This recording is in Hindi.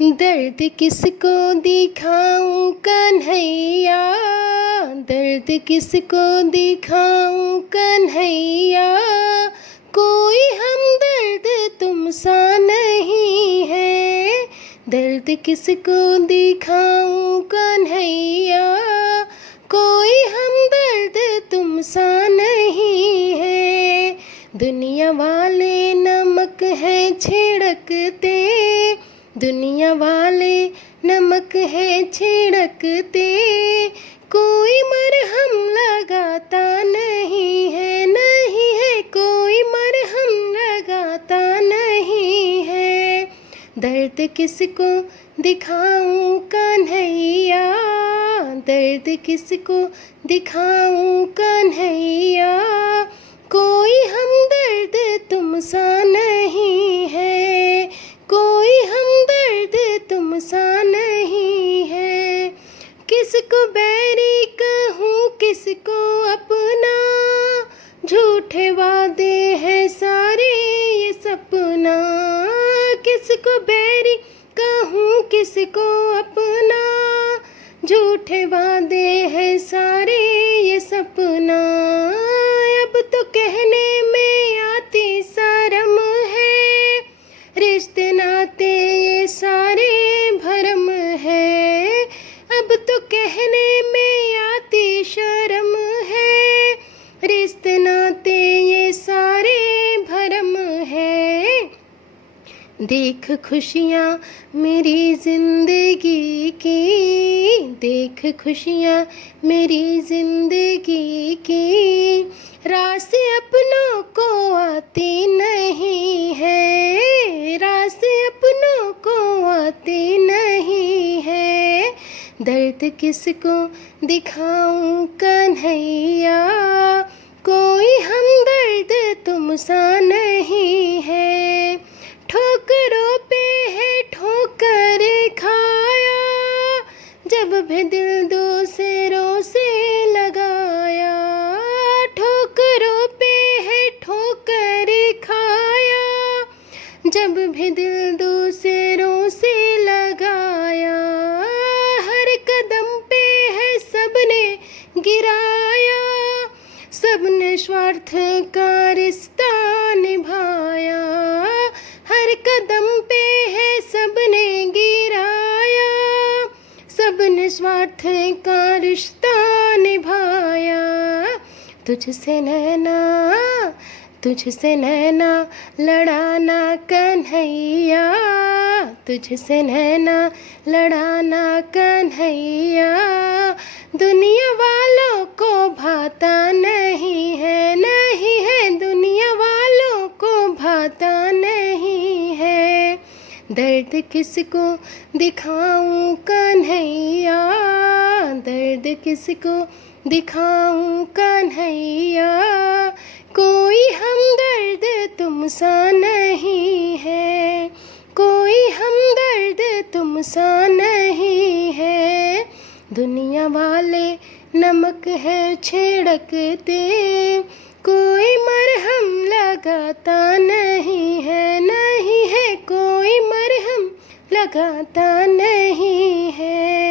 दर्द किसको दिखाऊं कन्हैया, दर्द किसको दिखाऊं कन्हैया, कोई हमदर्द तुम सा नहीं है। दर्द किसको दिखाऊं कन्हैया, कोई हमदर्द तुम सा नहीं है। दुनिया वाले नमक है छिड़कते, दुनिया वाले नमक है छिड़कते, कोई मरहम लगाता नहीं है, नहीं है कोई मरहम लगाता नहीं है। दर्द किसको दिखाऊं कन्हैया, दर्द किसको दिखाऊं कन्हैया, कोई हमदर्द तुम सा नहीं है, कोई हमदर्द तुम सा नहीं है। किसको बैरी कहूँ किसको अपना, झूठे वादे हैं सारे ये सपना। किसको बैरी कहूँ किसको अपना, झूठे वादे हैं सारे ये सपना। अब तो कहने में आती शर्म है, रिश्ते नाते ये सारे भरम है। अब तो कहने में आती शर्म है, रिश्ते नाते ये सारे भरम है। देख खुशियाँ मेरी ज़िंदगी की, देख खुशियाँ मेरी ज़िंदगी की, रास्ते अपनों को आती नहीं है, रास्ते अपनों को आती नहीं है। दर्द किसको दिखाऊं कन्हैया, कोई हमदर्द तुम सा नहीं है। ठोकरों पे है ठोकर खाया, जब भी दिल दूसरों से लगाया। ठोकरों पे है ठोकर खाया, जब भी दिल दूसरों से लगाया। हर कदम पे है सबने गिराया, सबने स्वार्थ का रिश्ता निभाया। हर कदम पे है सबने गिराया, सबने स्वार्थ का रिश्ता निभाया। तुझसे नैना, तुझसे नैना लड़ाना कन्हैया, तुझसे नैना लड़ाना कन्हैया, दुनिया वालों को भाता नहीं है, नहीं है दुनिया वालों को भाता नहीं है। दर्द किसको दिखाऊं कन्हैया, दर्द किसको दिखाऊं कन्हैया, कोई हमदर्द तुम सा नहीं है, कोई हमदर्द तुम सा नहीं है। दुनिया वाले नमक है छिड़कते, कोई मरहम लगाता नहीं है, नहीं है कोई मरहम लगाता नहीं है।